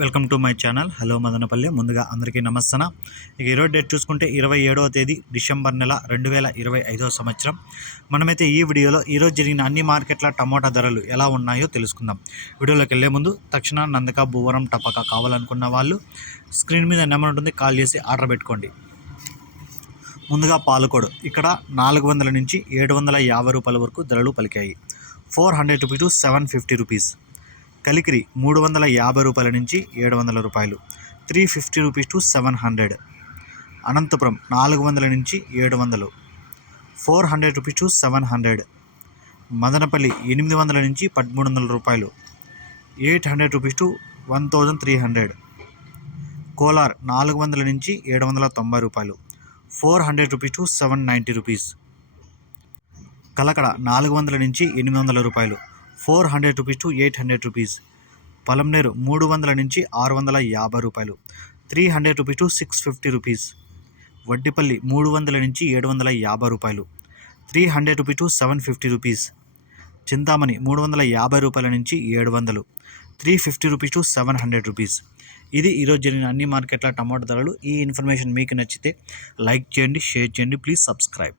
Welcome to my channel. Hello Madanapalle ముందుగా అందరికీ నమస్తన ఇక ఈరోజు డేట్ చూసుకుంటే ఇరవై ఏడవ తేదీ డిసెంబర్ నెల రెండు వేల ఇరవై ఐదవ సంవత్సరం. మనమైతే ఈ వీడియోలో ఈరోజు జరిగిన అన్ని మార్కెట్ల టమోటా ధరలు ఎలా ఉన్నాయో తెలుసుకుందాం. వీడియోలోకి వెళ్ళే ముందు తక్షణ నందక భూవరం టపక కావాలనుకున్న వాళ్ళు స్క్రీన్ మీద నెంబర్ ఉంటుంది కాల్ చేసి ఆర్డర్ పెట్టుకోండి. ముందుగా పాలకోడు. ఇక్కడ నాలుగు వందల నుంచి ఏడు వందల యాభై రూపాయల వరకు ధరలు పలికాయి. Four hundred rupees to seven fifty rupees. Kalikiri మూడు వందల యాభై రూపాయల నుంచి ఏడు వందల రూపాయలు. Three fifty rupees to seven hundred. Anantapur నాలుగు వందల నుంచి ఏడు వందలు. Four hundred rupees to seven hundred. Madanapalle ఎనిమిది వందల నుంచి పదమూడు వందల రూపాయలు. Eight hundred rupees to one thousand three hundred. Kolar నాలుగు వందల నుంచి ఏడు వందల తొంభై రూపాయలు. Four hundred rupees to seven ninety rupees. Kalakada నాలుగు వందల నుంచి ఎనిమిది వందల రూపాయలు. Four hundred rupees to eight hundred rupees. Palamaner మూడు వందల నుంచి ఆరు వందల యాభై రూపాయలు. Three hundred rupees to six fifty rupees. Vaddipalli మూడు వందల నుంచి ఏడు వందల యాభై రూపాయలు. Three hundred rupees to seven fifty rupees. Chintamani మూడు వందల యాభై రూపాయల నుంచి ఏడు వందలు. Three fifty rupees to seven hundred rupees. ఇది ఈరోజు జరిగిన అన్ని మార్కెట్ల టమాటో ధరలు. ఈ ఇన్ఫర్మేషన్ మీకు నచ్చితే లైక్ చేయండి షేర్ చేయండి. Please subscribe.